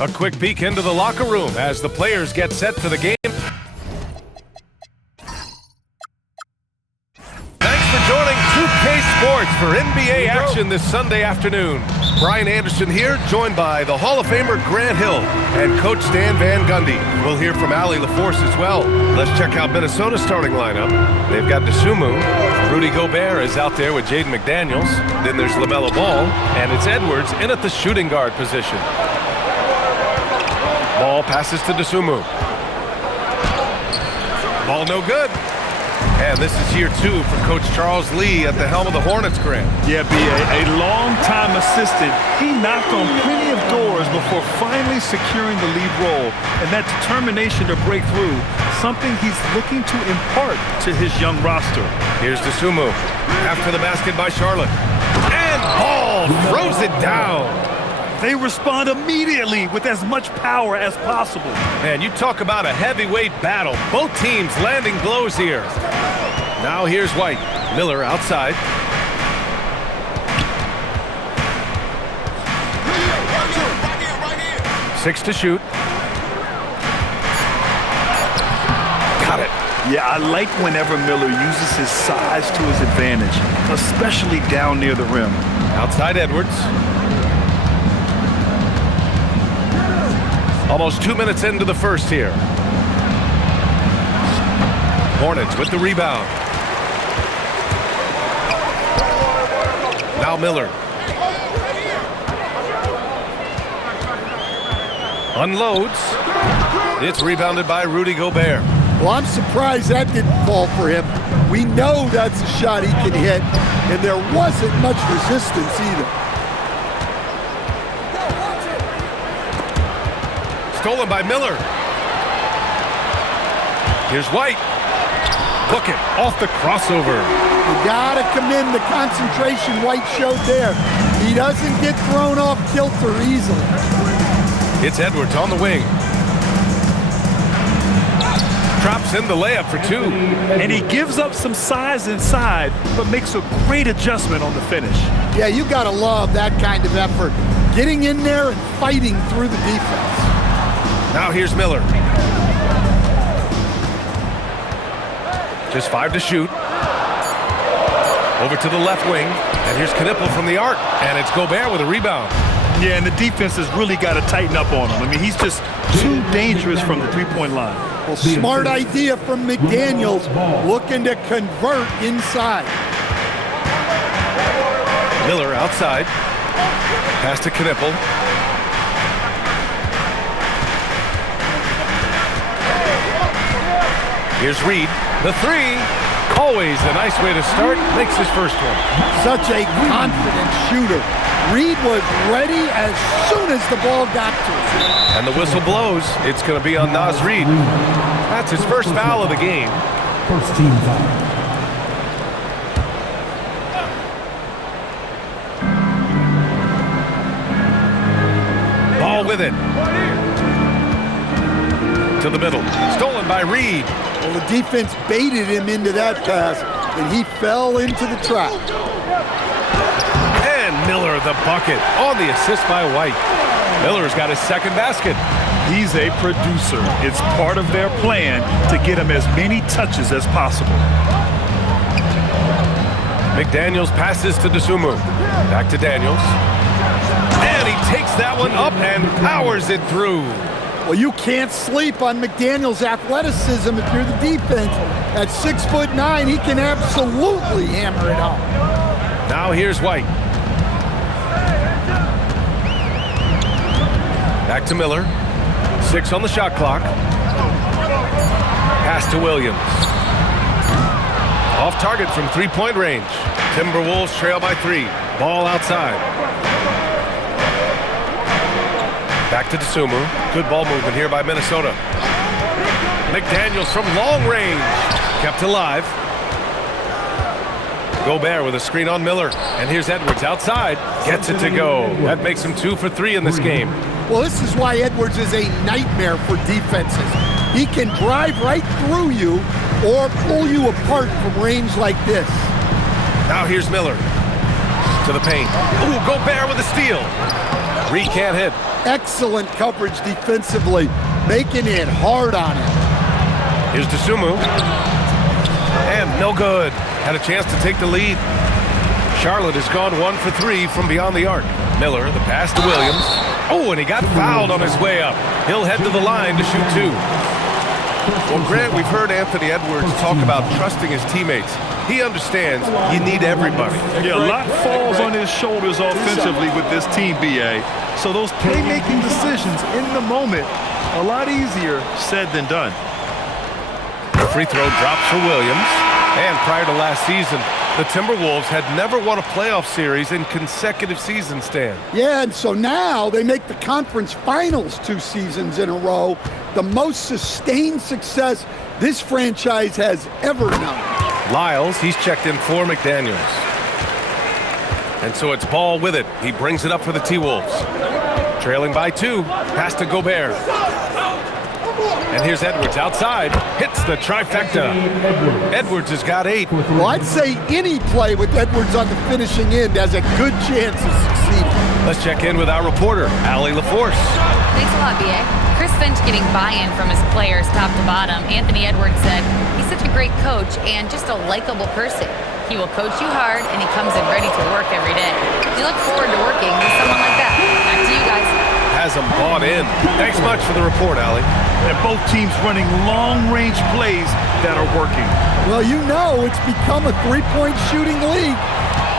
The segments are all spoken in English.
A quick peek into the locker room as the players get set for the game. Thanks for joining 2K Sports for NBA action this Sunday afternoon. Brian Anderson here, joined by the Hall of Famer Grant Hill and Coach Stan Van Gundy. We'll hear from Allie LaForce as well. Let's check out Minnesota's starting lineup. They've got Dosunmu. Rudy Gobert is out there with Jaden McDaniels. Then there's LaMelo Ball, and it's Edwards in at the shooting guard position. Ball passes to Dosunmu. Ball no good. And this is year 2 for Coach Charles Lee at the helm of the Hornets, Grant. Yeah, B.A., a long-time assistant. He knocked on plenty of doors before finally securing the lead role. And that determination to break through, something he's looking to impart to his young roster. Here's Dosunmu. After the basket by Charlotte. And Ball throws it down. They respond immediately with as much power as possible. Man, you talk about a heavyweight battle. Both teams landing blows here. Now here's White. Miller outside. Six to shoot. Got it. Yeah, I like whenever Miller uses his size to his advantage, especially down near the rim. Outside Edwards. Almost 2 minutes into the first here. Hornets with the rebound. Now Miller. Unloads. It's rebounded by Rudy Gobert. Well, I'm surprised that didn't fall for him. We know that's a shot he can hit, and there wasn't much resistance either. Stolen by Miller. Here's White. Book it off the crossover. You gotta commend the concentration White showed there. He doesn't get thrown off kilter easily. It's Edwards on the wing. Drops in the layup for 2. And he gives up some size inside, but makes a great adjustment on the finish. Yeah, you gotta love that kind of effort. Getting in there and fighting through the defense. Now here's Miller. Just 5 to shoot. Over to the left wing. And here's Knipple from the arc. And it's Gobert with a rebound. Yeah, and the defense has really got to tighten up on him. I mean, he's just too dangerous from the three-point line. Well, smart idea from McDaniels, looking to convert inside. Miller outside. Pass to Knipple. Here's Reed. The 3. Always a nice way to start. Makes his first one. Such a confident shooter. Reed was ready as soon as the ball got to him. And the whistle blows. It's going to be on Naz Reid. That's his first foul of the game. First team foul. Ball with it. To the middle. Stolen by Reed. Well, the defense baited him into that pass, and he fell into the trap. And Miller the bucket on the assist by White. Miller's got his second basket. He's a producer. It's part of their plan to get him as many touches as possible. McDaniels passes to Dosunmu. Back to Daniels. And he takes that one up and powers it through. Well, you can't sleep on McDaniels' athleticism if you're the defense. At 6'9", he can absolutely hammer it home. Now here's White. Back to Miller. 6 on the shot clock. Pass to Williams. Off target from three-point range. Timberwolves trail by 3. Ball outside. Back to Dosunmu. Good ball movement here by Minnesota. McDaniels from long range. Kept alive. Gobert with a screen on Miller. And here's Edwards outside. Gets it to go. That makes him 2 for 3 in this game. Well, this is why Edwards is a nightmare for defenses. He can drive right through you or pull you apart from range like this. Now here's Miller. To the paint. Ooh, Gobert with a steal. Reed can't hit. Excellent coverage defensively, making it hard on him. Here's Dosunmu. And no good. Had a chance to take the lead. Charlotte has gone 1 for 3 from beyond the arc. Miller, the pass to Williams. Oh, and he got fouled on his way up. He'll head to the line to shoot 2. Well, Grant, we've heard Anthony Edwards talk about trusting his teammates. He understands you need everybody. Yeah, a lot falls on his shoulders offensively with this team, BA. So those playmaking decisions in the moment, a lot easier said than done. The free throw drops for Williams. And prior to last season, the Timberwolves had never won a playoff series in consecutive seasons, Stan. Yeah, and so now they make the conference finals 2 seasons in a row. The most sustained success this franchise has ever known. Lyles, he's checked in for McDaniels. And so it's Ball with it. He brings it up for the T-Wolves. Trailing by 2, pass to Gobert. And here's Edwards outside, hits the trifecta. Edwards has got 8. Well, I'd say any play with Edwards on the finishing end has a good chance of succeeding. Let's check in with our reporter, Allie LaForce. Thanks a lot, B.A. Chris Finch getting buy-in from his players top to bottom. Anthony Edwards said he's such a great coach and just a likable person. He will coach you hard, and he comes in ready to work every day. You look forward to working with someone like that. Back to you guys. Has them bought in. Thanks much for the report, Allie. And both teams running long-range plays that are working. Well, you know it's become a 3-point shooting league.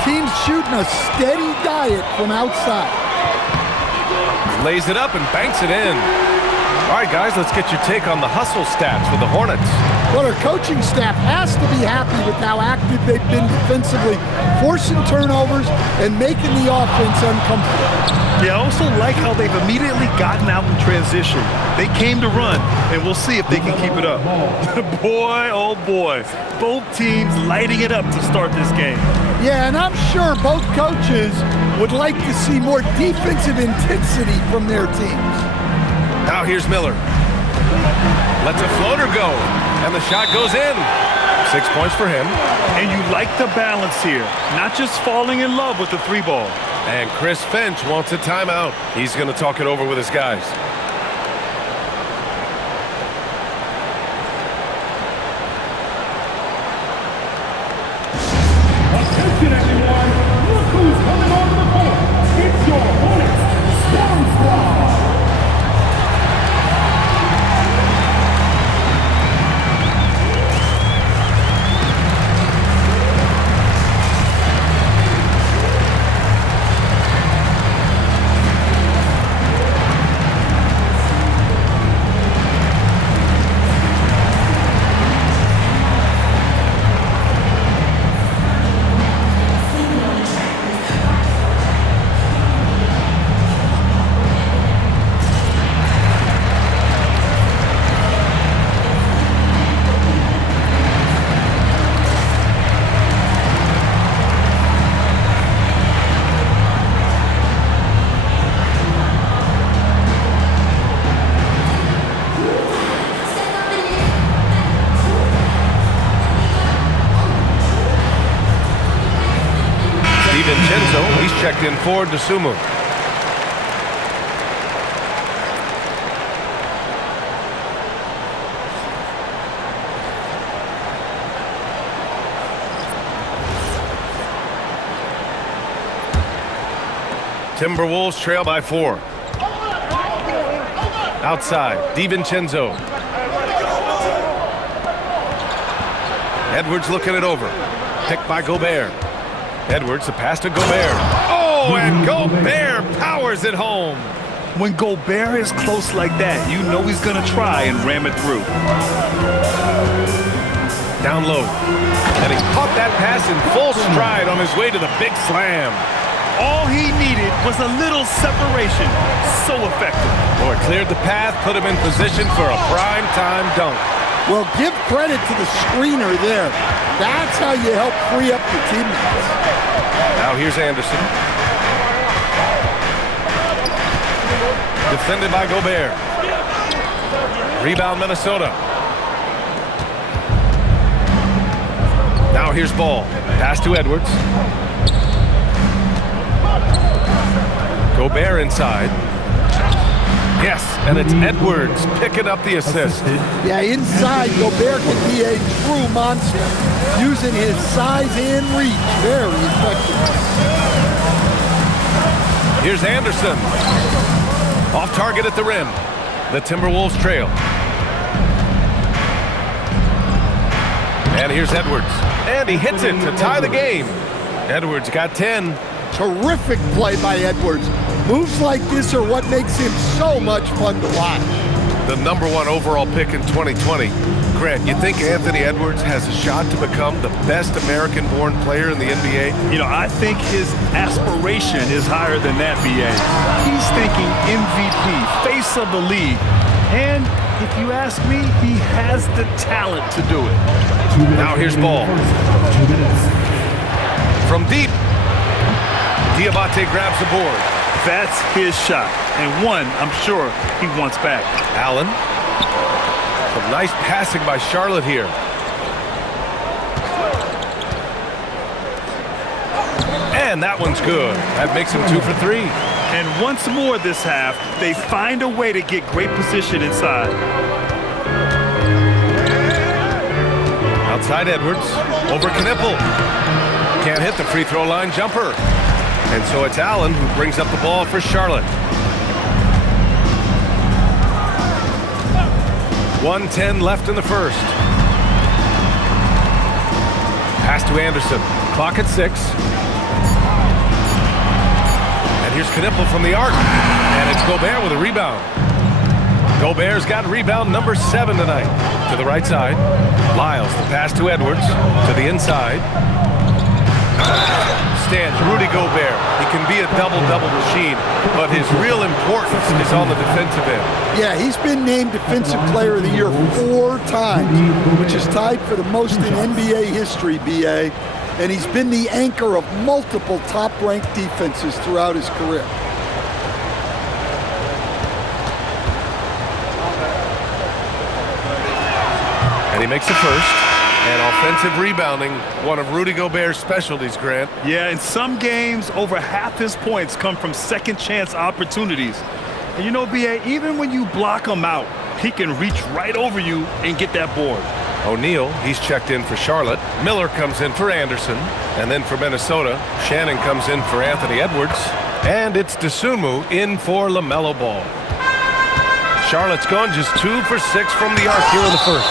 Teams shooting a steady diet from outside. Lays it up and banks it in. All right, guys, let's get your take on the hustle stats for the Hornets. Well, our coaching staff has to be happy with how active they've been defensively, forcing turnovers and making the offense uncomfortable. Yeah, I also like how they've immediately gotten out in transition. They came to run, and we'll see if they can keep it up. Boy, oh boy, both teams lighting it up to start this game. Yeah, and I'm sure both coaches would like to see more defensive intensity from their teams. Now here's Miller. Lets a floater go, and the shot goes in. 6 points for him. And you like the balance here, not just falling in love with the 3-ball. And Chris Finch wants a timeout. He's going to talk it over with his guys. Attention everyone, look who's coming onto the court. It's your Hornets Storm Squad. DiVincenzo, he's checked in for Dosunmu. Timberwolves trail by 4. Outside, DiVincenzo. Edwards looking it over. Picked by Gobert. Edwards, the pass to Gobert. Oh, and Gobert powers it home. When Gobert is close like that, you know he's going to try and ram it through. Down low. And he caught that pass in full stride on his way to the big slam. All he needed was a little separation. So effective. Boy, cleared the path, put him in position for a prime-time dunk. Well, give credit to the screener there. That's how you help free up your teammates. Now here's Anderson. Defended by Gobert. Rebound Minnesota. Now here's Ball. Pass to Edwards. Gobert inside. Yes, and it's Edwards picking up the assist. Yeah, inside, Gobert can be a true monster, using his size and reach very effectively. Here's Anderson. Off target at the rim. The Timberwolves trail. And here's Edwards. And he hits it to tie the game. Edwards got 10. Terrific play by Edwards. Moves like this are what makes him so much fun to watch. The #1 overall pick in 2020. Grant, you think Anthony Edwards has a shot to become the best American-born player in the NBA? You know, I think his aspiration is higher than that, BA. He's thinking MVP, face of the league. And if you ask me, he has the talent to do it. Now here's Ball. From deep. Diabate grabs the board. That's his shot, and one I'm sure he wants back. Allen. Some nice passing by Charlotte here. And that one's good. That makes him 2 for 3. And once more this half, they find a way to get great position inside. Outside Edwards. Over Knipple. Can't hit the free throw line jumper. And so it's Allen who brings up the ball for Charlotte. 1:10 left in the first. Pass to Anderson. Clock at 6. And here's Knipple from the arc. And it's Gobert with a rebound. Gobert's got rebound number 7 tonight. To the right side. Lyles, the pass to Edwards. To the inside. Stands Rudy Gobert. He can be a double-double machine, but his real importance is on the defensive end. Yeah, he's been named Defensive Player of the Year 4 times, which is tied for the most in NBA history, BA. And he's been the anchor of multiple top-ranked defenses throughout his career. And he makes the first. And offensive rebounding, one of Rudy Gobert's specialties, Grant. Yeah, in some games, over half his points come from second-chance opportunities. And you know, BA, even when you block him out, he can reach right over you and get that board. O'Neal, he's checked in for Charlotte. Miller comes in for Anderson. And then for Minnesota, Shannon comes in for Anthony Edwards. And it's Dosunmu in for LaMelo Ball. Charlotte's gone just 2 for 6 from the arc here in the first.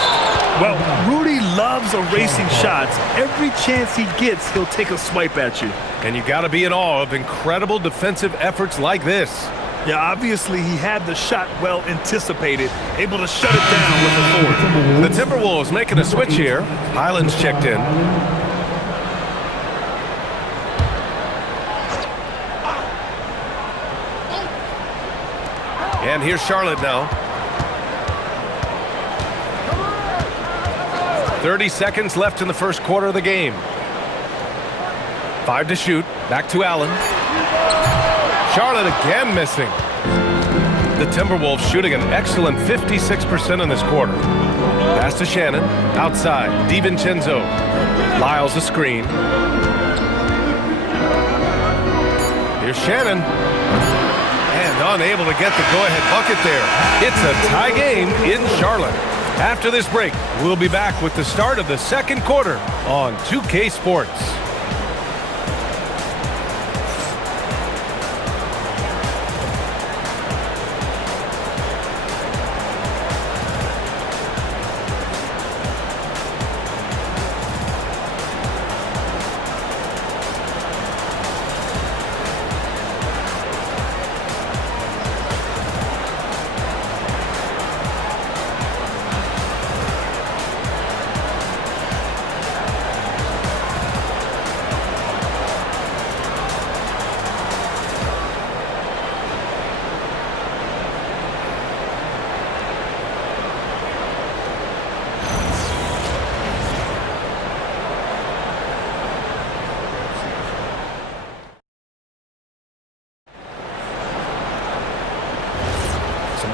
Well, Rudy loves erasing shots. Every chance he gets, he'll take a swipe at you. And you got to be in awe of incredible defensive efforts like this. Yeah, obviously he had the shot well anticipated, able to shut it down with authority. The Timberwolves making a switch here. Highland's checked in. And here's Charlotte now. 30 seconds left in the first quarter of the game. 5 to shoot. Back to Allen. Charlotte again missing. The Timberwolves shooting an excellent 56% in this quarter. Pass to Shannon. Outside. DiVincenzo. Lyles a screen. Here's Shannon. And unable to get the go-ahead bucket there. It's a tie game in Charlotte. After this break, we'll be back with the start of the second quarter on 2K Sports.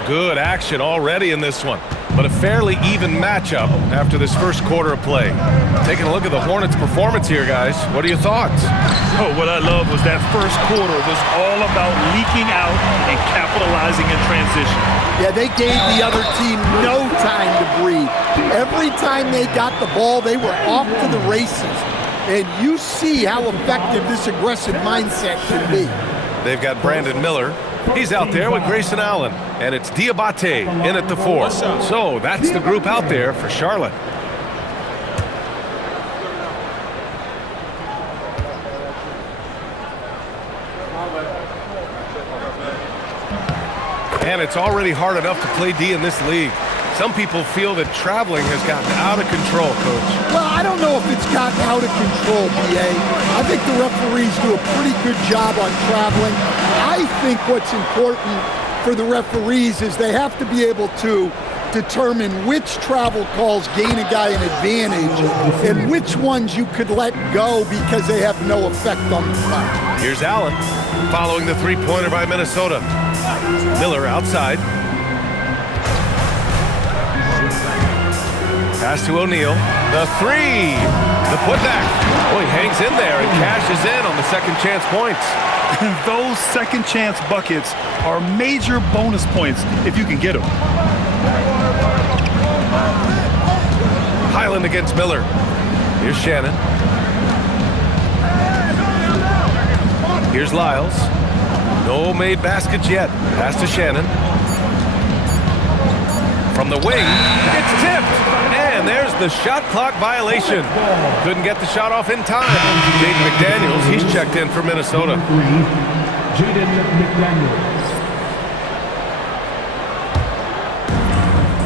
good action already in this one, but a fairly even matchup after this first quarter of play. Taking a look at the Hornets' performance here, guys. What are your thoughts? Oh, what I love was that first quarter was all about leaking out and capitalizing in transition. Yeah, they gave the other team no time to breathe. Every time they got the ball, they were off to the races. And you see how effective this aggressive mindset can be. They've got Brandon Miller. He's out there with Grayson Allen. And it's Diabate in at the 4. So that's the group out there for Charlotte. And it's already hard enough to play D in this league. Some people feel that traveling has gotten out of control, Coach. Well, I don't know if it's gotten out of control, B.A. I think the referees do a pretty good job on traveling. I think what's important for the referees is they have to be able to determine which travel calls gain a guy an advantage and which ones you could let go because they have no effect on the play. Here's Allen following the three-pointer by Minnesota. Miller outside. Pass to O'Neal. The 3. The putback. Oh, he hangs in there and cashes in on the second chance points. Those second chance buckets are major bonus points if you can get them. Highland against Miller. Here's Shannon. Here's Lyles. No made baskets yet. Pass to Shannon. From the wing, it's tipped. And there's the shot clock violation. Couldn't get the shot off in time. Jaden McDaniels, he's checked in for Minnesota. Jaden McDaniels.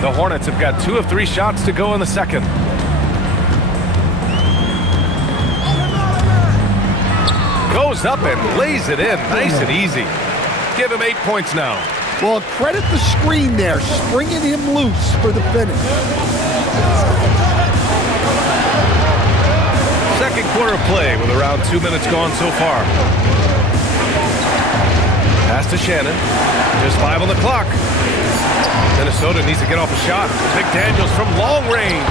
The Hornets have got 2 of 3 shots to go in the second. Goes up and lays it in, nice and easy. Give him 8 points now. Well, credit the screen there, springing him loose for the finish. Second quarter play with around 2 minutes gone so far. Pass to Shannon. Just 5 on the clock. Minnesota needs to get off a shot. McDaniels from long range.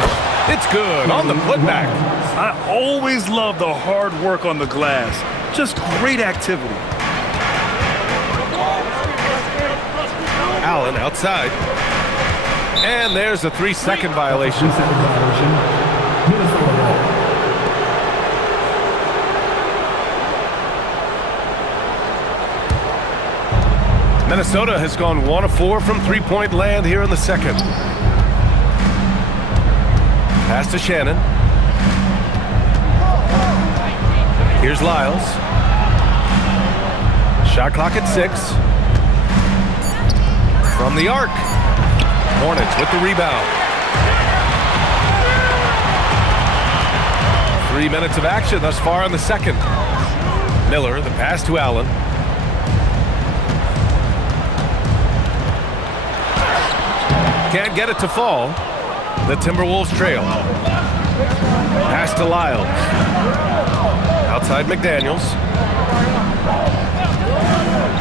It's good on the putback. I always love the hard work on the glass. Just great activity. Allen outside. And there's a 3-second violation. Minnesota has gone 1 of 4 from three-point land here in the second. Pass to Shannon. Here's Lyles. Shot clock at 6. From the arc. Hornets with the rebound. 3 minutes of action thus far in the second. Miller, the pass to Allen. Can't get it to fall. The Timberwolves trail. Pass to Lyles. Outside McDaniels.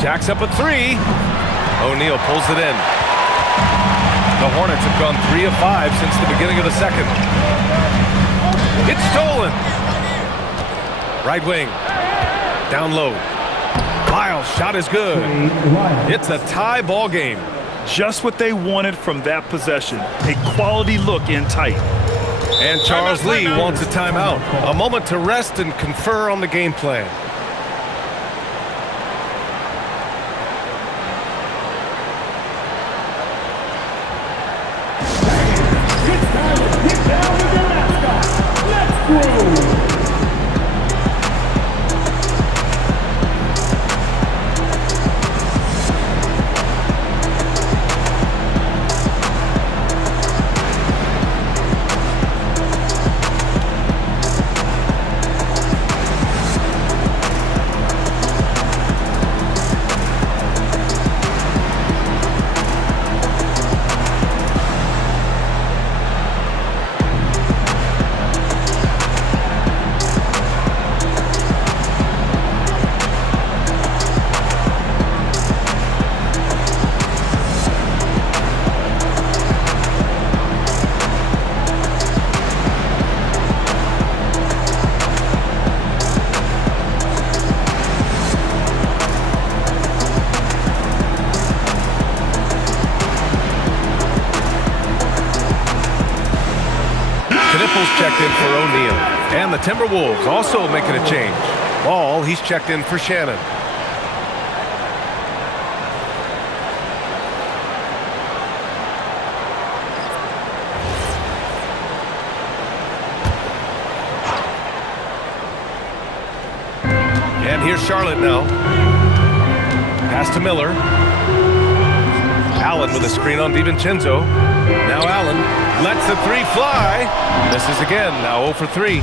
Jacks up a 3. O'Neal pulls it in. The Hornets have gone 3 of 5 since the beginning of the second. It's stolen. Right wing. Down low. Lyles' shot is good. It's a tie ball game. Just what they wanted from that possession. A quality look in tight. And Charles Lee wants a timeout. A moment to rest and confer on the game plan. It's time to get down with the mascot. Let's go. Staples checked in for O'Neal. And the Timberwolves also making a change. Ball, he's checked in for Shannon. And here's Charlotte now. Pass to Miller. Allen with a screen on DiVincenzo. Now Allen lets the three fly. Misses again, now 0 for 3.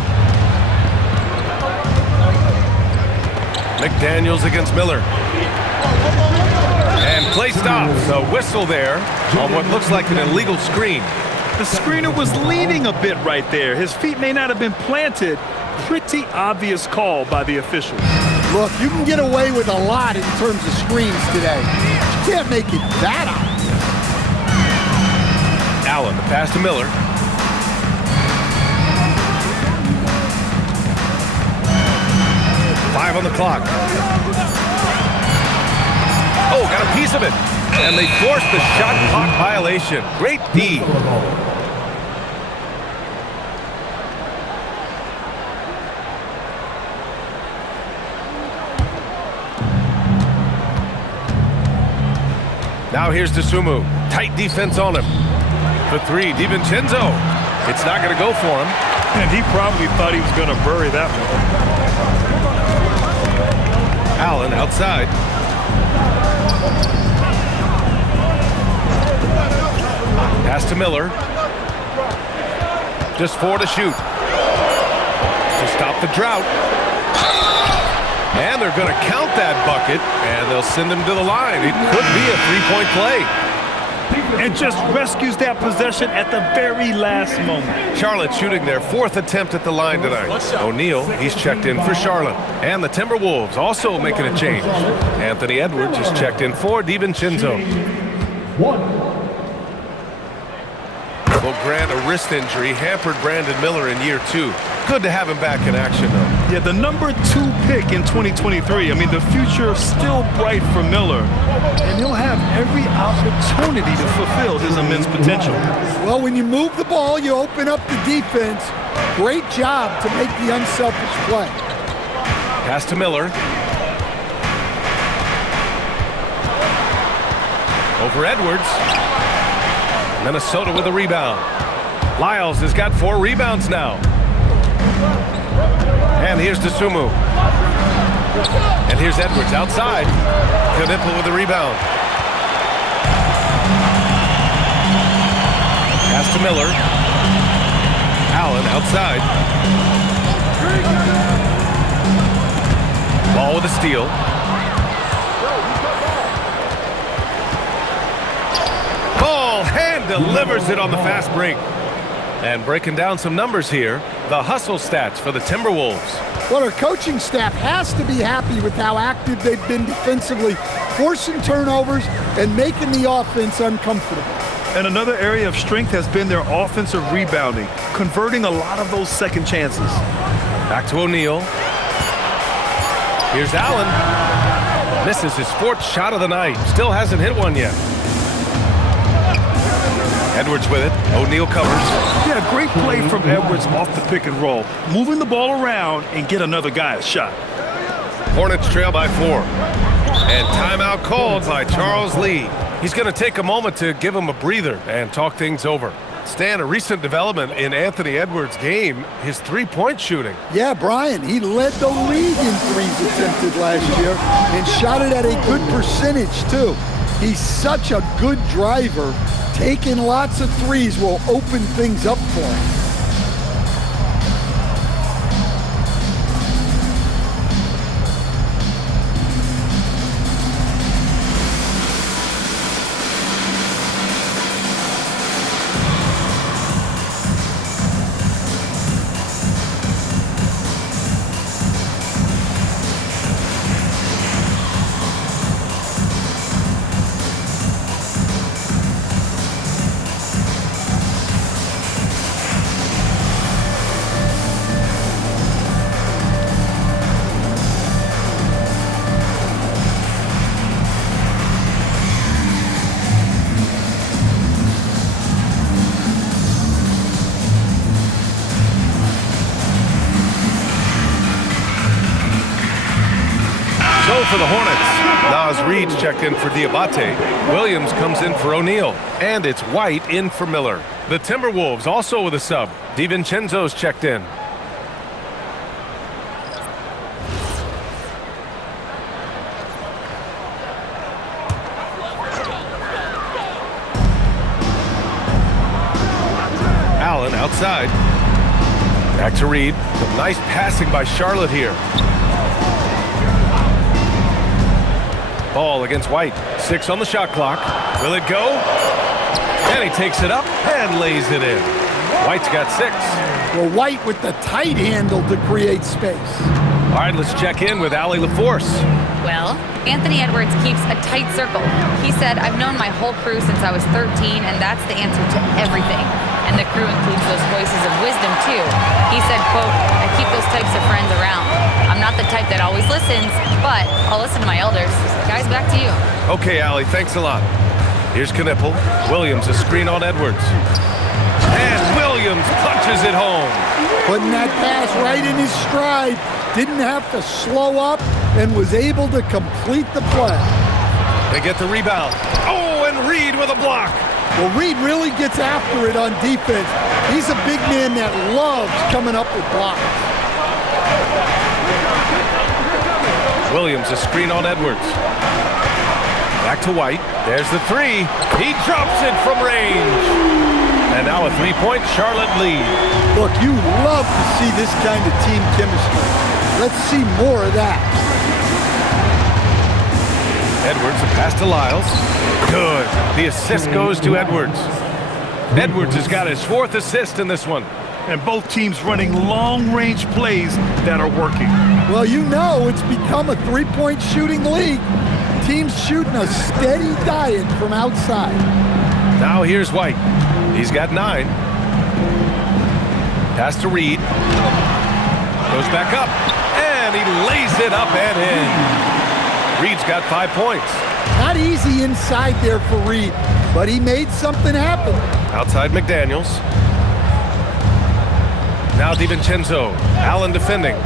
McDaniels against Miller. And play stops. A whistle there on what looks like an illegal screen. The screener was leaning a bit right there. His feet may not have been planted. Pretty obvious call by the officials. Look, you can get away with a lot in terms of screens today. You can't make it that obvious. Allen, the pass to Miller. Five on the clock. Oh, got a piece of it. And they forced the shot clock violation. Great D. Now here's DeSumo. Tight defense on him. For 3, DiVincenzo. It's not going to go for him. And he probably thought he was going to bury that one. Allen outside. Pass to Miller. Just 4 to shoot. To stop the drought. And they're going to count that bucket, and they'll send him to the line. It could be a three-point play. And just rescues that possession at the very last moment. Charlotte shooting their 4th attempt at the line tonight. O'Neal, he's checked in for Charlotte. And the Timberwolves also making a change. Anthony Edwards is checked in for DiVincenzo. Well, Grant, a wrist injury hampered Brandon Miller in year 2. Good to have him back in action, though. Yeah, the number 2 pick in 2023. I mean, the future still bright for Miller. And he'll have every opportunity to fulfill his immense potential. Well, when you move the ball, you open up the defense. Great job to make the unselfish play. Pass to Miller. Over Edwards. Minnesota with a rebound. Lyles has got 4 rebounds now. And here's DeSumo. And here's Edwards outside. Knipple with the rebound. Pass to Miller. Allen outside. Ball with a steal. Ball hand delivers it on the fast break. And breaking down some numbers here, the hustle stats for the Timberwolves. Well, our coaching staff has to be happy with how active they've been defensively, forcing turnovers and making the offense uncomfortable. And another area of strength has been their offensive rebounding, converting a lot of those second chances. Back to O'Neal. Here's Allen. Misses his 4th shot of the night. Still hasn't hit one yet. Edwards with it. O'Neal covers. Yeah, great play from Edwards off the pick and roll. Moving the ball around and get another guy a shot. Hornets trail by 4. And timeout called by Charles Lee. He's going to take a moment to give him a breather and talk things over. Stan, a recent development in Anthony Edwards' game, his three-point shooting. Yeah, Brian, he led the league in threes attempted last year and shot it at a good percentage, too. He's such a good driver. Taking lots of threes will open things up for him. for the Hornets. Nas Reed's checked in for Diabate. Williams comes in for O'Neal. And it's White in for Miller. The Timberwolves also with a sub. DiVincenzo's checked in. Allen outside. Back to Reed. Some nice passing by Charlotte here. Ball against White. 6 on the shot clock. Will it go? And he takes it up and lays it in. White's got 6. Well, White with the tight handle to create space. All right, let's check in with Allie LaForce. Well, Anthony Edwards keeps a tight circle. He said, I've known my whole crew since I was 13, and that's the answer to everything. And the crew includes those voices of wisdom, too. He said, quote, I keep those types of friends around. I'm not the type that always listens, but I'll listen to my elders. Guys, back to you. Okay, Allie, thanks a lot. Here's Knipple. Williams, a screen on Edwards. And Williams punches it home. Putting that pass right in his stride. Didn't have to slow up and was able to complete the play. They get the rebound. Oh, and Reed with a block. Well, Reed really gets after it on defense. He's a big man that loves coming up with blocks. Williams, a screen on Edwards. Back to White. There's the 3. He drops it from range. And now a 3-point Charlotte lead. Look, you love to see this kind of team chemistry. Let's see more of that. Edwards, a pass to Lyles. Good. The assist goes to Edwards. Edwards has got his 4th assist in this one. And both teams running long-range plays that are working. Well, you know it's become a three-point shooting league. Teams shooting a steady diet from outside. Now here's White. He's got 9. Pass to Reed. Goes back up. And he lays it up and in. Reed's got 5 points. Not easy inside there for Reed, but he made something happen. Outside McDaniels. Now DiVincenzo. Allen defending.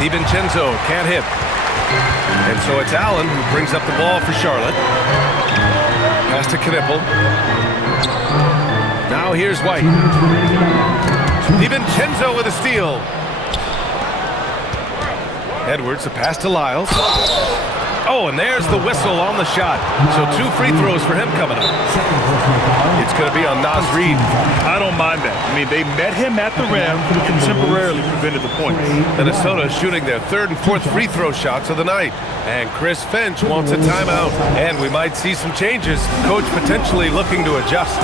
DiVincenzo can't hit. And so it's Allen who brings up the ball for Charlotte. Pass to Knipple. Now here's White. DiVincenzo with a steal. Edwards, a pass to Lyles. Oh, and there's the whistle on the shot. So 2 free throws for him coming up. It's going to be on Nas Reed. I don't mind that. I mean, they met him at the rim and temporarily prevented the points. Minnesota shooting their 3rd and 4th free throw shots of the night. And Chris Finch wants a timeout. And we might see some changes. Coach potentially looking to adjust.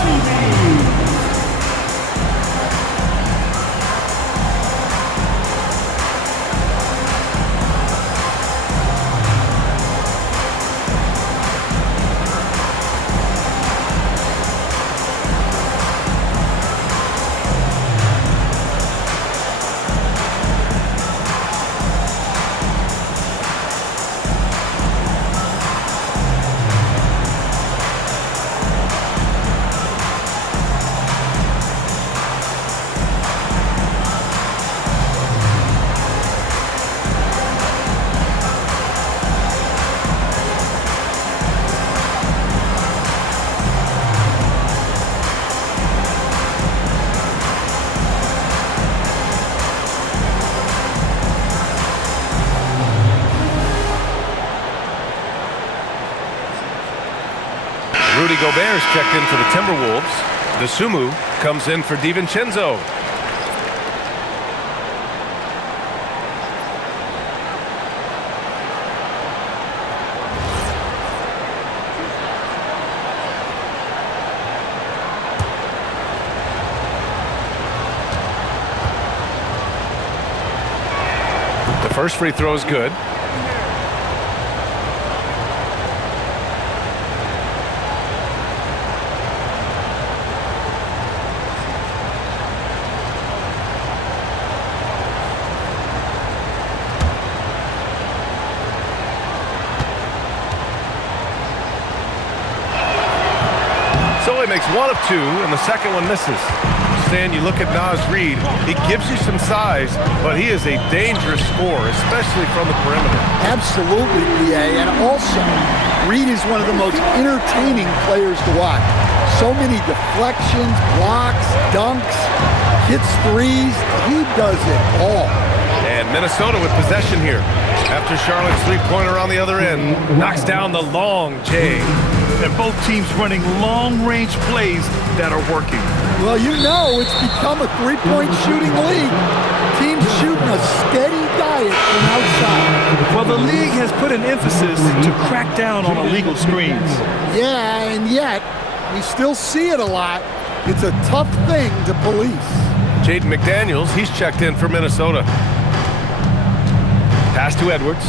Rudy Gobert's checked in for the Timberwolves. Dosunmu comes in for DiVincenzo. The first free throw is good. So he makes 1 of 2, and the second one misses. Stan, you look at Naz Reid, he gives you some size, but he is a dangerous scorer, especially from the perimeter. Absolutely, BA. And also, Reid is one of the most entertaining players to watch. So many deflections, blocks, dunks, hits threes. He does it all. And Minnesota with possession here. After Charlotte's three-pointer on the other end, knocks down the long J. And both teams running long-range plays that are working. Well, you know it's become a three-point shooting league. Teams shooting a steady diet from outside. Well, the league has put an emphasis to crack down on illegal screens. Yeah, and yet, we still see it a lot. It's a tough thing to police. Jaden McDaniels, he's checked in for Minnesota. Pass to Edwards.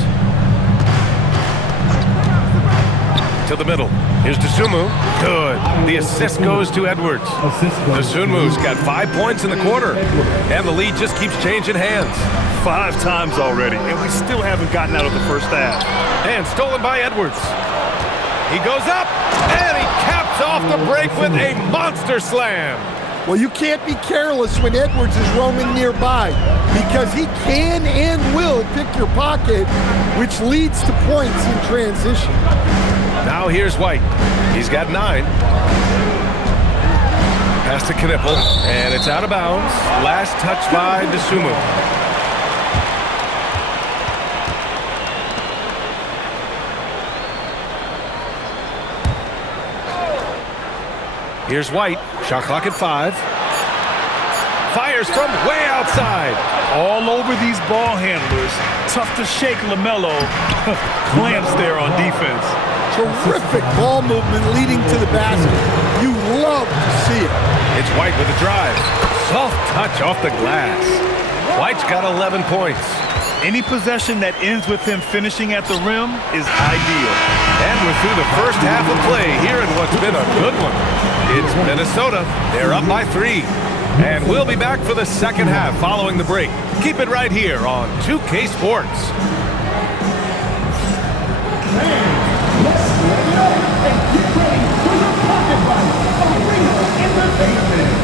To the middle. Here's Dosunmu. Good. The assist goes to Edwards. Dosunmu's got 5 points in the quarter. And the lead just keeps changing hands. 5 times already, and we still haven't gotten out of the first half. And stolen by Edwards. He goes up, and he caps off the break with a monster slam. Well, you can't be careless when Edwards is roaming nearby because he can and will pick your pocket, which leads to points in transition. Now here's White. He's got 9. Pass to Knipple, and it's out of bounds. Last touch by Dosunmu. Here's White. Shot clock at 5. Fires from way outside. All over these ball handlers. Tough to shake LaMelo. Clamps there on defense. Terrific ball movement leading to the basket. You love to see it. It's White with a drive. Soft touch off the glass. White's got 11 points. Any possession that ends with him finishing at the rim is ideal. And we're through the first half of play here in what's been a good one. It's Minnesota. They're up by 3. And we'll be back for the second half following the break. Keep it right here on 2K Sports. Let's let it up and get ready for your pocket fight. Arena Entertainment.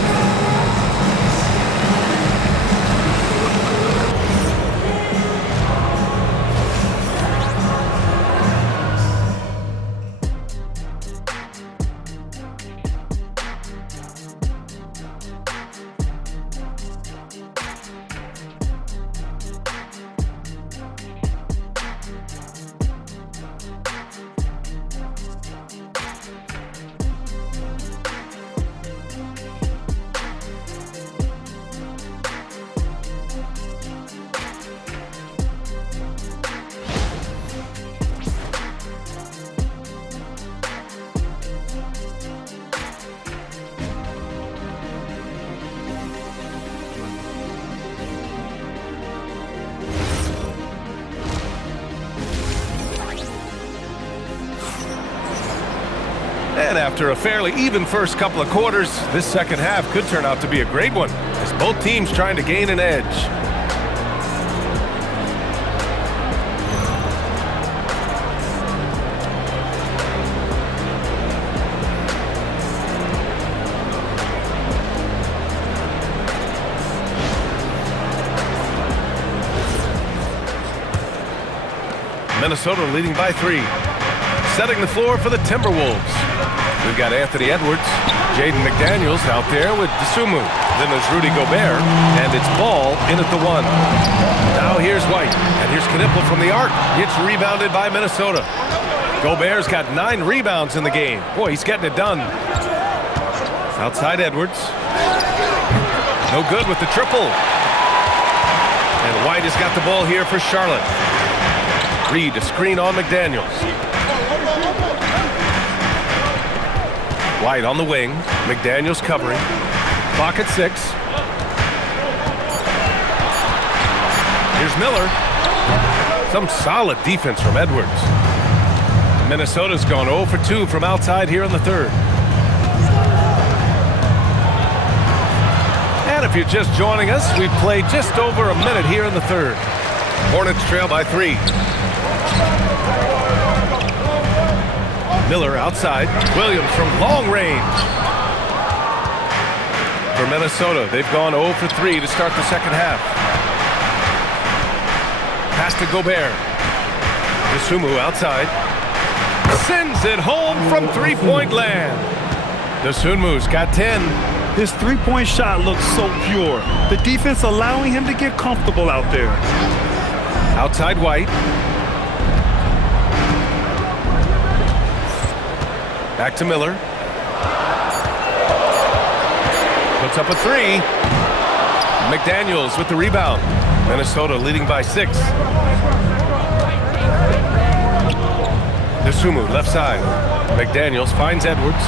And after a fairly even first couple of quarters, this second half could turn out to be a great one, as both teams trying to gain an edge. Minnesota leading by 3. Setting the floor for the Timberwolves. We've got Anthony Edwards, Jaden McDaniels out there with Dosunmu. Then there's Rudy Gobert, and it's Ball in at the 1. Now here's White, and here's Knipple from the arc. It's rebounded by Minnesota. Gobert's got 9 rebounds in the game. Boy, he's getting it done. Outside Edwards. No good with the triple. And White has got the ball here for Charlotte. Reid a screen on McDaniels. White on the wing. McDaniels covering. Clock at 6. Here's Miller. Some solid defense from Edwards. Minnesota's gone 0 for 2 from outside here in the third. And if you're just joining us, we've played just over a minute here in the third. Hornets trail by 3. Miller outside. Williams from long range. for Minnesota. They've gone 0 for 3 to start the second half. Pass to Gobert. Dosunmu outside. Sends it home from three-point land. Dosunmu's got 10. His three-point shot looks so pure. The defense allowing him to get comfortable out there. Outside White. Back to Miller. Puts up a three. McDaniels with the rebound. Minnesota leading by 6. Dosunmu left side. McDaniels finds Edwards.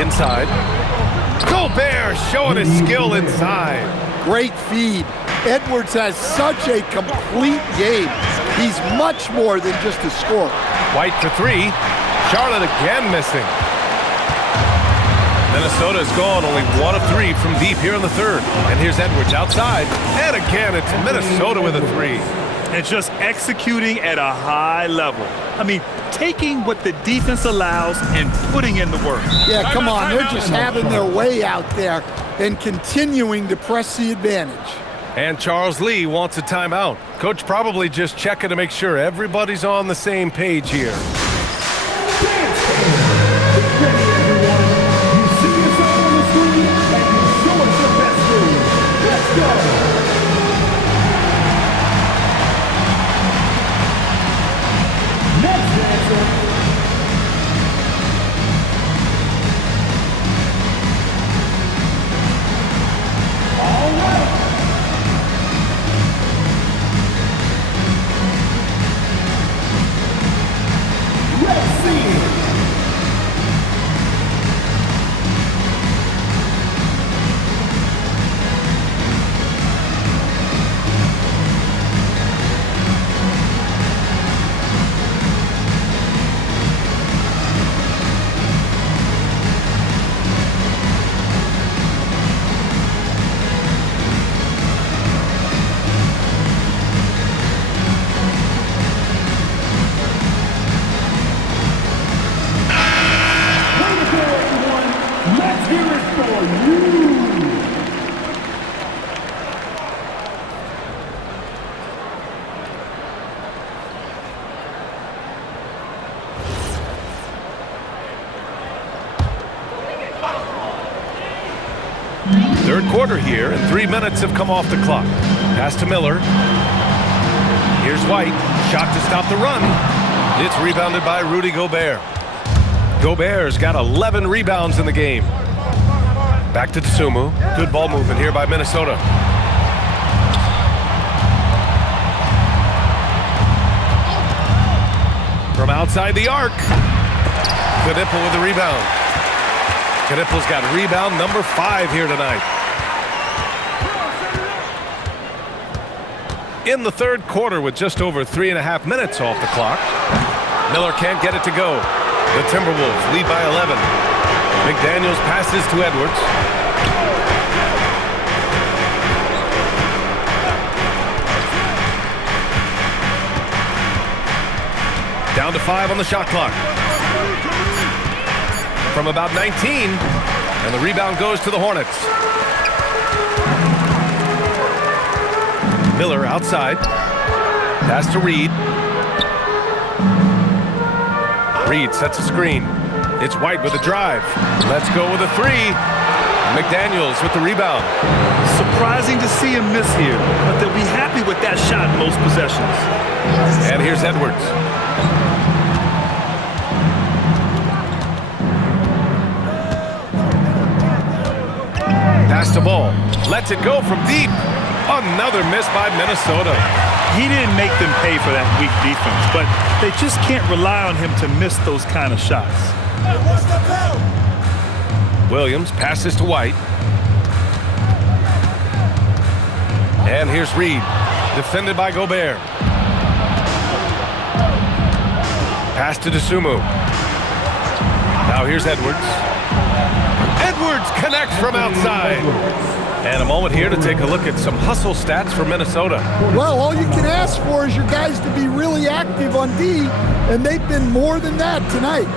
Inside. Gobert showing his skill inside. Great feed. Edwards has such a complete game. He's much more than just a scorer. White for 3. Charlotte again missing. Minnesota's gone only 1 of 3 from deep here in the third. And here's Edwards outside. And again, it's Minnesota with a 3. And just executing at a high level. I mean, taking what the defense allows and putting in the work. Yeah, come on. They're just having their way out there and continuing to press the advantage. And Charles Lee wants a timeout. Coach probably just checking to make sure everybody's on the same page here. Third quarter here, and 3 minutes have come off the clock. Pass to Miller. Here's White. Shot to stop the run. It's rebounded by Rudy Gobert. Gobert's got 11 rebounds in the game. Back to Dosunmu. Good ball movement here by Minnesota. From outside the arc. Knipple with the rebound. Knipple's got rebound number 5 here tonight. In the third quarter with just over 3.5 minutes off the clock. Miller can't get it to go. The Timberwolves lead by 11. McDaniels passes to Edwards. Down to 5 on the shot clock. From about 19, and the rebound goes to the Hornets. Miller outside. Pass to Reed. Reed sets a screen. It's White with a drive. Let's go with a 3. McDaniels with the rebound. Surprising to see him miss here, but they'll be happy with that shot most possessions. And here's Edwards. Pass the ball. Lets it go from deep. Another miss by Minnesota. He didn't make them pay for that weak defense, but they just can't rely on him to miss those kind of shots. Williams passes to White. And here's Reed. Defended by Gobert. Pass to Dosunmu. Now here's Edwards. Edwards connects from outside. And a moment here to take a look at some hustle stats for Minnesota. Well, all you can ask for is your guys to be really active on D, and they've been more than that tonight.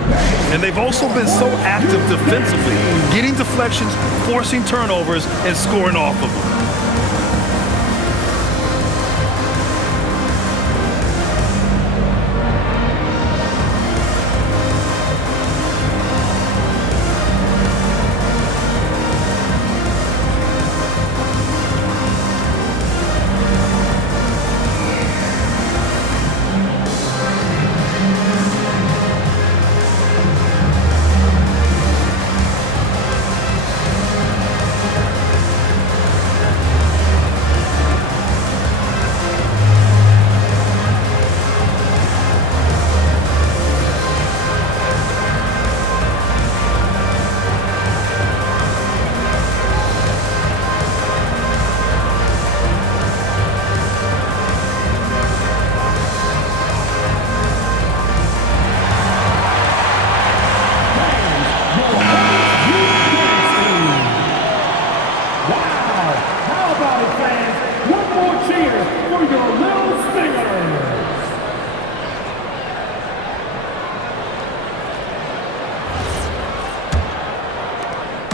And they've also been so active defensively, getting deflections, forcing turnovers, and scoring off of them.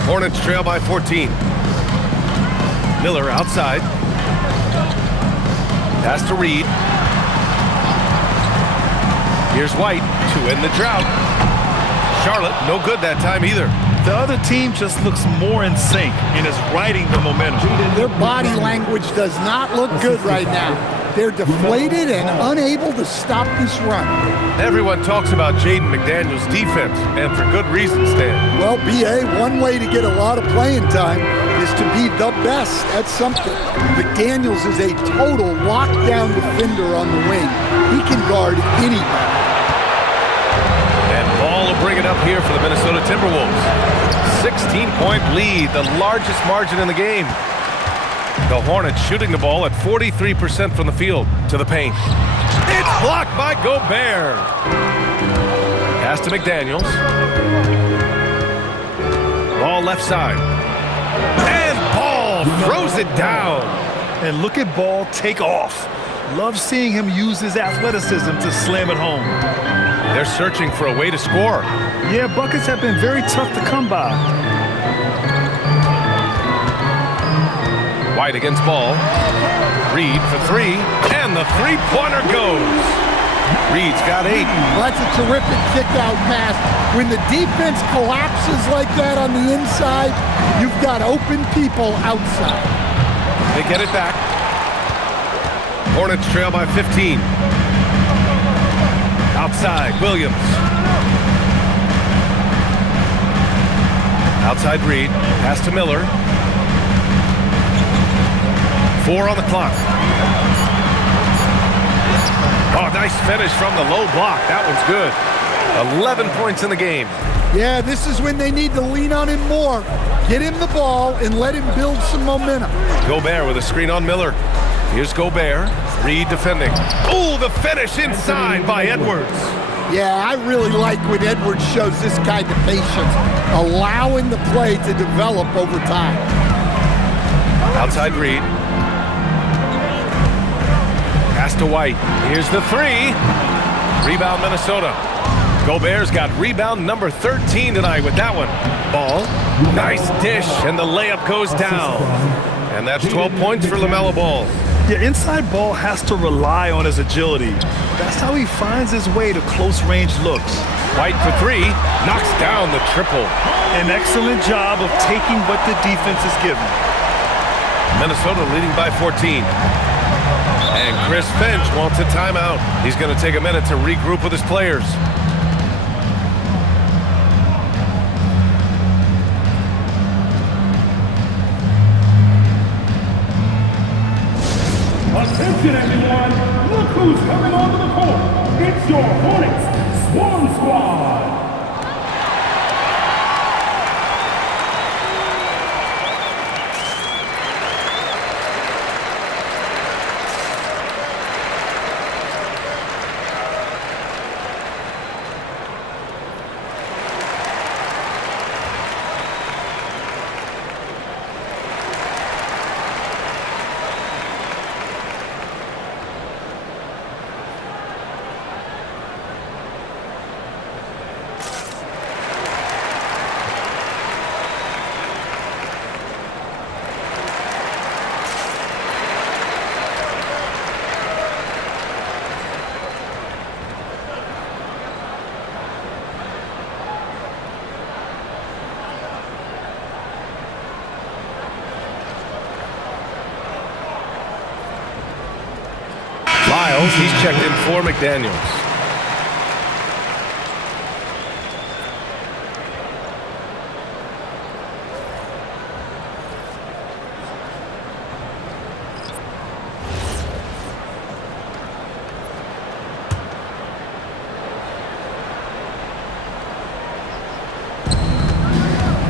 Hornets trail by 14. Miller outside. Pass to Reed. Here's White to end the drought. Charlotte, no good that time either. The other team just looks more in sync and is riding the momentum. Their body language does not look good right now. They're deflated and unable to stop this run. Everyone talks about Jaden McDaniels' defense, and for good reason, Stan. Well, B.A., one way to get a lot of playing time is to be the best at something. McDaniels is a total lockdown defender on the wing. He can guard anybody. And Ball will bring it up here for the Minnesota Timberwolves. 16-point lead, the largest margin in the game. The Hornets shooting the ball at 43% from the field to the paint. It's blocked by Gobert. Pass to McDaniels. Ball left side. And Ball throws it down. And look at Ball take off. Love seeing him use his athleticism to slam it home. They're searching for a way to score. Yeah, buckets have been very tough to come by. White against Ball. Reed for three, and the three-pointer goes. Reed's got 8. Well, that's a terrific kick-out pass. When the defense collapses like that on the inside, you've got open people outside. They get it back. Hornets trail by 15. Outside, Williams. Outside Reed, pass to Miller. 4 on the clock. Oh, nice finish from the low block. That one's good. 11 points in the game. Yeah, this is when they need to lean on him more. Get him the ball and let him build some momentum. Gobert with a screen on Miller. Here's Gobert. Reed defending. Oh, the finish inside by Edwards. Yeah, I really like when Edwards shows this kind of patience, allowing the play to develop over time. Outside Reed. Pass to White. Here's the 3. Rebound Minnesota. Gobert's got rebound number 13 tonight with that one. Ball. Nice dish, and the layup goes down. And that's 12 points for LaMelo Ball. Yeah, inside Ball has to rely on his agility. That's how he finds his way to close-range looks. White for 3. Knocks down the triple. An excellent job of taking what the defense is given. Minnesota leading by 14. And Chris Finch wants a timeout. He's going to take a minute to regroup with his players. Attention everyone, look who's coming onto the court. It's your Hornets Swarm Squad. Daniels, he's checked in for McDaniels.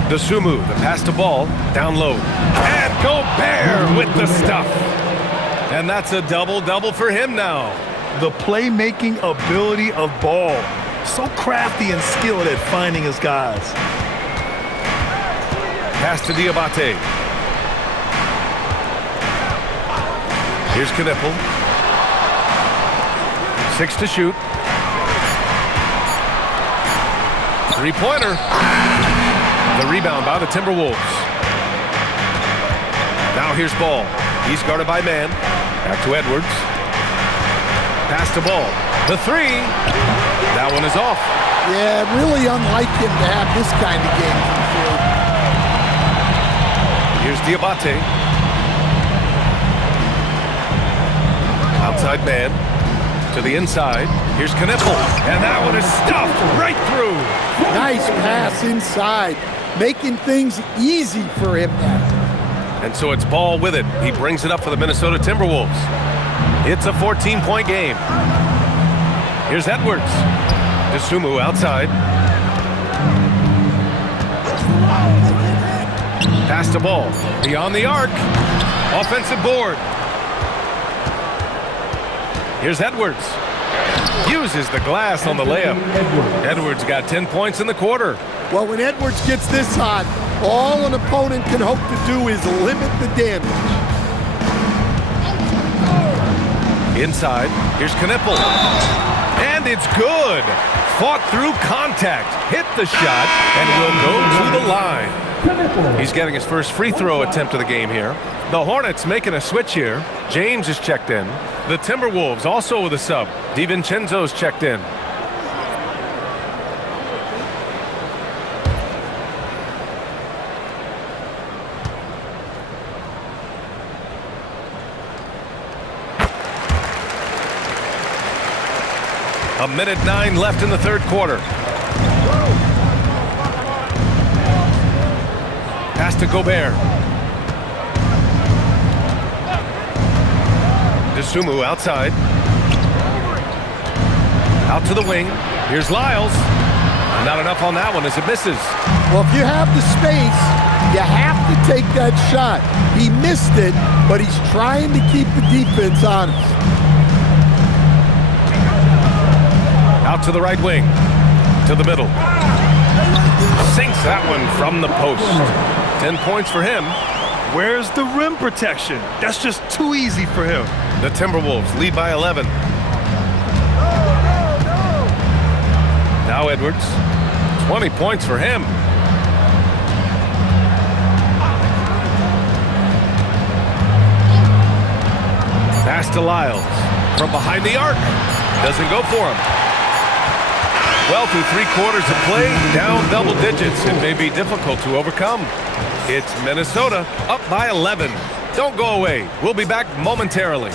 Dosunmu, the pass to ball, down low. And Gobert with the stuff. And that's a double-double for him now. The playmaking ability of Ball. So crafty and skilled at finding his guys. Pass to Diabate. Here's Knipple. 6 to shoot. Three-pointer. The rebound by the Timberwolves. Now here's Ball. He's guarded by man. Back to Edwards. Pass to Ball. The three. That one is off. Yeah, really unlike him to have this kind of game from field. Here's Diabate. Outside man. To the inside. Here's Knipple. And that one is stuffed right through. Nice pass inside. Making things easy for him now. And so it's Ball with it. He brings it up for the Minnesota Timberwolves. It's a 14-point game. Here's Edwards. Dosunmu outside. Pass to Ball. Beyond the arc. Offensive board. Here's Edwards. Uses the glass on the layup. Edwards got 10 points in the quarter. Well, when Edwards gets this hot, all an opponent can hope to do is limit the damage. Inside, here's Knipple. And it's good. Fought through contact, hit the shot, and will go to the line. He's getting his first free throw attempt of the game here. The Hornets making a switch here. James is checked in. The Timberwolves also with a sub. DiVincenzo's checked in. A minute 9 left in the third quarter. Pass to Gobert. Dosunmu outside. Out to the wing. Here's Lyles. Not enough on that one as it misses. Well, if you have the space, you have to take that shot. He missed it, but he's trying to keep the defense honest. Out to the right wing. To the middle. Sinks that one from the post. 10 points for him. Where's the rim protection? That's just too easy for him. The Timberwolves lead by 11. Now Edwards. 20 points for him. Pass to Lyles. From behind the arc. Doesn't go for him. Well, through 3 quarters of play, down double digits. It may be difficult to overcome. It's Minnesota up by 11. Don't go away. We'll be back momentarily.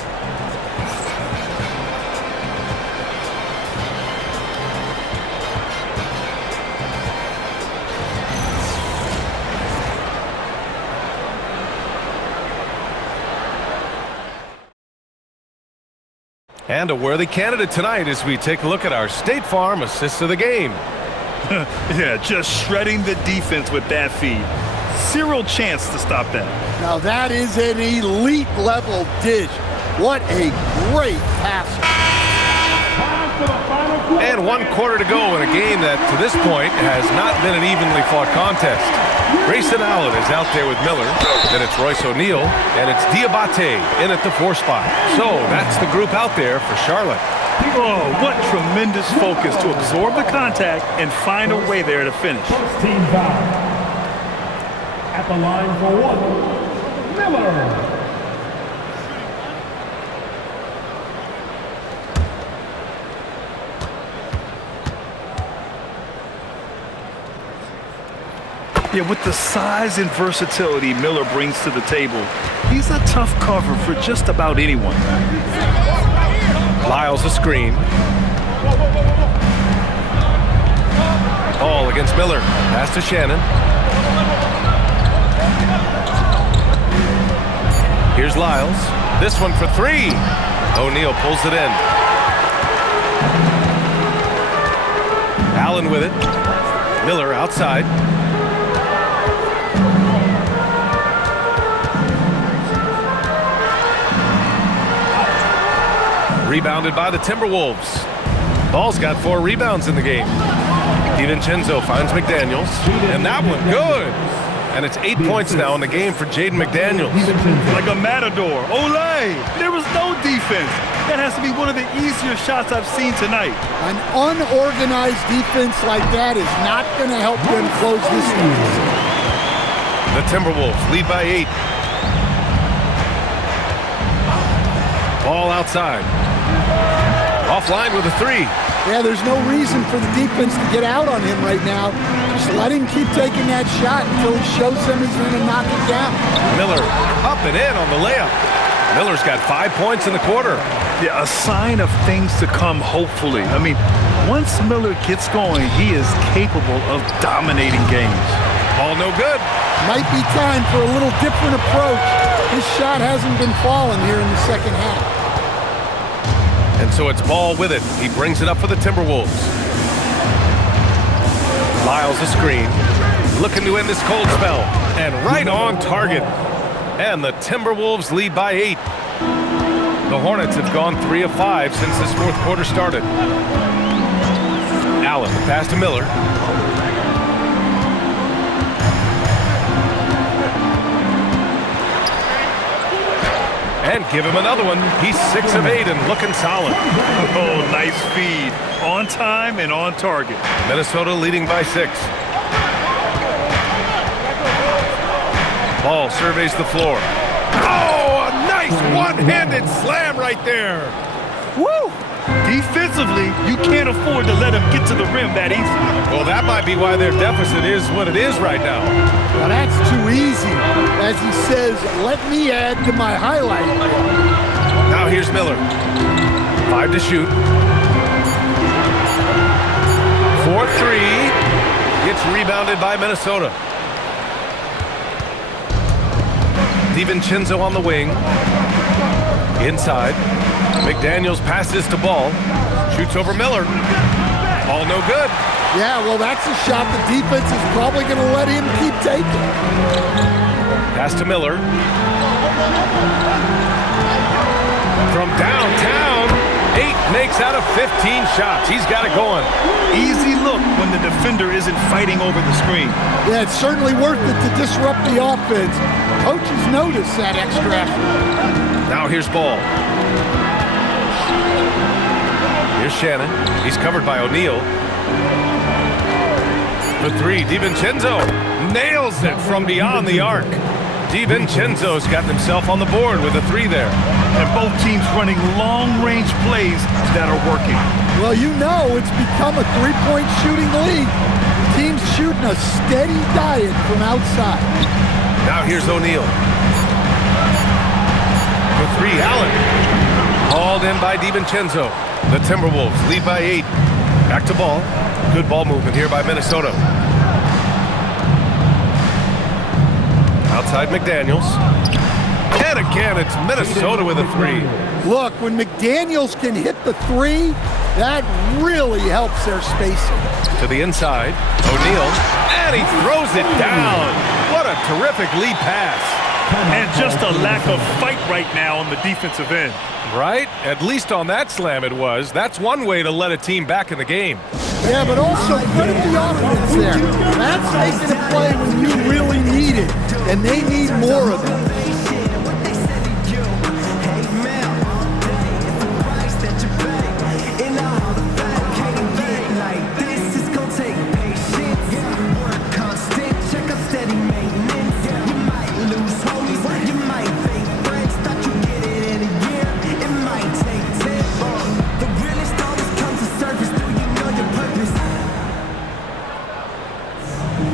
And a worthy candidate tonight as we take a look at our State Farm assists of the game. Yeah, just shredding the defense with that feed. Zero chance to stop that. Now that is an elite level dish. What a great pass. And 1 quarter to go in a game that to this point has not been an evenly fought contest. Grayson Allen is out there with Miller. Then it's Royce O'Neal, and it's Diabate in at the 4 spot. So that's the group out there for Charlotte. Oh, what tremendous focus to absorb the contact and find a way there to finish. Team foul. At the line for 1, Miller. Yeah, with the size and versatility Miller brings to the table, he's a tough cover for just about anyone. Lyles a screen. Ball against Miller. Pass to Shannon. Here's Lyles. This one for three. O'Neal pulls it in. Allen with it. Miller outside. Rebounded by the Timberwolves. Ball's got 4 rebounds in the game. DiVincenzo finds McDaniels, and that one good. And it's 8 points now in the game for Jaden McDaniels. Like a matador. Olay! There was no defense. That has to be one of the easier shots I've seen tonight. An unorganized defense like that is not going to help them close this deficit. The Timberwolves lead by 8. Ball outside. Offline with a 3. Yeah, there's no reason for the defense to get out on him right now. Just let him keep taking that shot until he shows them he's going to knock it down. Miller up and in on the layup. Miller's got 5 points in the quarter. Yeah, a sign of things to come, hopefully. I mean, once Miller gets going, he is capable of dominating games. Ball no good. Might be time for a little different approach. His shot hasn't been falling here in the second half. And so it's Ball with it. He brings it up for the Timberwolves. Lyles a screen. Looking to end this cold spell. And right on target. And the Timberwolves lead by 8. The Hornets have gone 3 of 5 since this fourth quarter started. Allen, pass to Miller. And give him another one. He's 6 of 8 and looking solid. Oh, nice feed. On time and on target. Minnesota leading by 6. Ball surveys the floor. Oh, a nice one-handed slam right there. Woo! Defensively, you can't afford to let him get to the rim that easy. Well, that might be why their deficit is what it is right now. Well, that's too easy. As he says, let me add to my highlight. Now here's Miller. 5 to shoot. 4-3. Gets rebounded by Minnesota. DiVincenzo on the wing. Inside. McDaniels passes to Ball. Shoots over Miller. All no good. Yeah, well, that's a shot the defense is probably going to let him keep taking. Pass to Miller. From downtown, 8 makes out of 15 shots. He's got it going. Easy look when the defender isn't fighting over the screen. Yeah, it's certainly worth it to disrupt the offense. Coaches notice that extra effort. Now here's Ball. Here's Shannon. He's covered by O'Neal. The 3, DiVincenzo nails it from beyond the arc. DiVincenzo's got himself on the board with a 3 there. And both teams running long-range plays that are working. Well, you know it's become a three-point shooting league. The team's shooting a steady diet from outside. Now here's O'Neal. The 3, Allen. Hauled in by DiVincenzo. The Timberwolves lead by 8. Back to Ball. Good ball movement here by Minnesota. Outside McDaniels. And again, it's Minnesota with a 3. Look, when McDaniels can hit the 3, that really helps their spacing. To the inside, O'Neal. And he throws it down. What a terrific lead pass. And just a lack of fight right now on the defensive end. Right? At least on that slam it was. That's one way to let a team back in the game. Yeah, but also credit the offense there. That's making a play when you really need it, and they need more of it.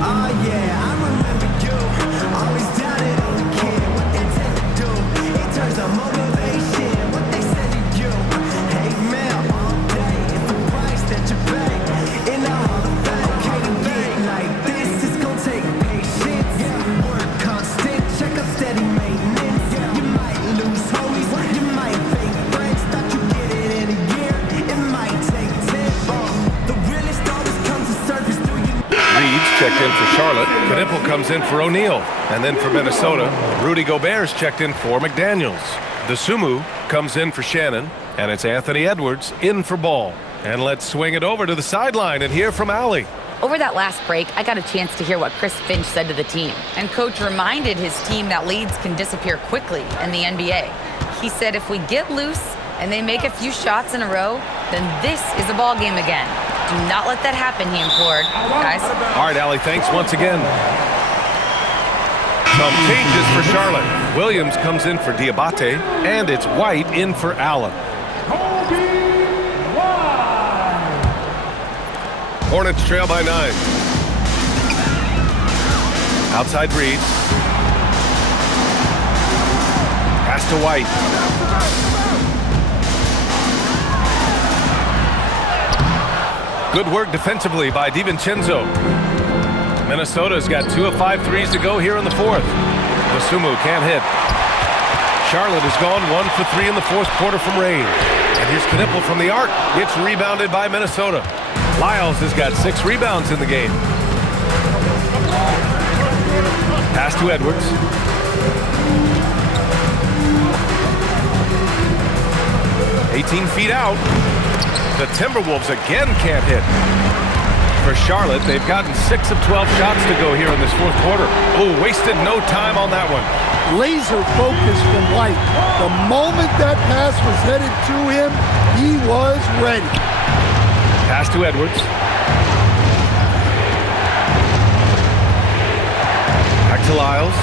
Oh yeah, I remember you. Always doubted on the kid. checked in for Charlotte. Knipple comes in for O'Neal. And then for Minnesota, Rudy Gobert's checked in for McDaniels. Dosunmu comes in for Shannon. And it's Anthony Edwards in for Ball. And let's swing it over to the sideline and hear from Allie. Over that last break, I got a chance to hear what Chris Finch said to the team. And Coach reminded his team that leads can disappear quickly in the NBA. He said if we get loose and they make a few shots in a row, then this is a ball game again. Do not let that happen, he implored. Guys? All right, Allie, thanks once again. Some changes for Charlotte. Williams comes in for Diabate, and it's White in for Allen. Hornets trail by 9. Outside Reed. Pass to White. Good work defensively by DiVincenzo. Minnesota's got 2 of 5 threes to go here in the fourth. Dosunmu can't hit. Charlotte has gone 1 for 3 in the fourth quarter from range. And here's Knipple from the arc. It's rebounded by Minnesota. Lyles has got 6 rebounds in the game. Pass to Edwards. "18 feet out. The Timberwolves again can't hit. For Charlotte, they've gotten 6 of 12 shots to go here in this fourth quarter. Oh, wasted no time on that one. Laser focus from White. The moment that pass was headed to him, he was ready. Pass to Edwards. Back to Lyles.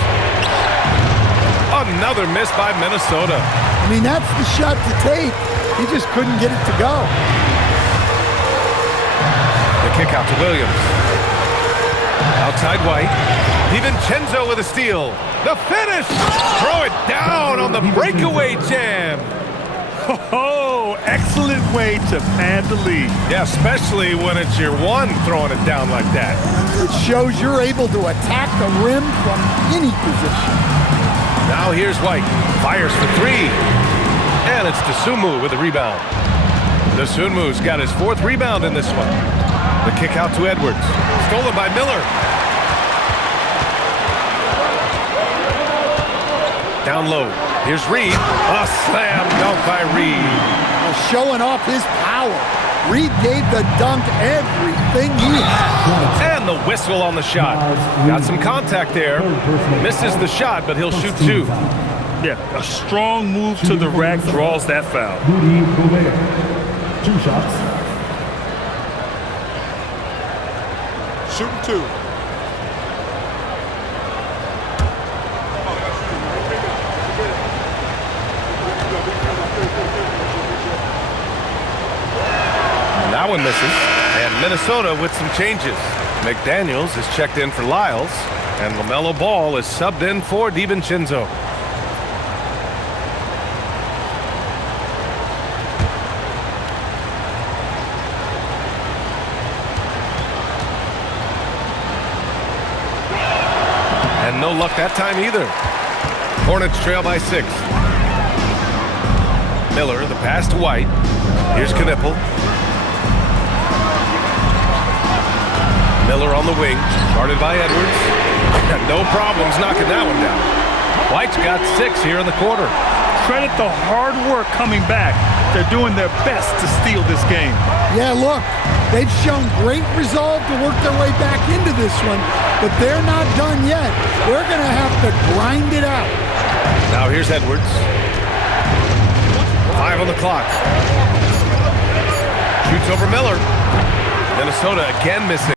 Another miss by Minnesota. I mean, that's the shot to take. He just couldn't get it to go. The kick out to Williams. Outside White. DiVincenzo with a steal. The finish! Throw it down on the breakaway jam. Oh, excellent way to pad the lead. Yeah, especially when it's your one throwing it down like that. It shows you're able to attack the rim from any position. Now here's White. Fires for 3. And it's Dosunmu with the rebound. Dosunmu's got his 4th rebound in this one. The kick out to Edwards. Stolen by Miller. Down low. Here's Reed. A slam dunk by Reed. Showing off his power. Reed gave the dunk everything he had. And the whistle on the shot. Got some contact there. Misses the shot, but he'll shoot 2. Yeah, a strong move to the rack draws that foul. Rudy Gobert. 2 shots. Shooting 2. That one misses. And Minnesota with some changes. McDaniels is checked in for Lyles. And LaMelo Ball is subbed in for DiVincenzo. And no luck that time either. Hornets trail by 6. Miller, the pass to White. Here's Knipple. Miller on the wing, guarded by Edwards. Had no problems knocking that one down. White's got 6 here in the quarter. Credit the hard work coming back. They're doing their best to steal this game. Yeah, look, they've shown great resolve to work their way back into this one, but they're not done yet. They're going to have to grind it out. Now here's Edwards. 5 on the clock. Shoots over Miller. Minnesota again missing.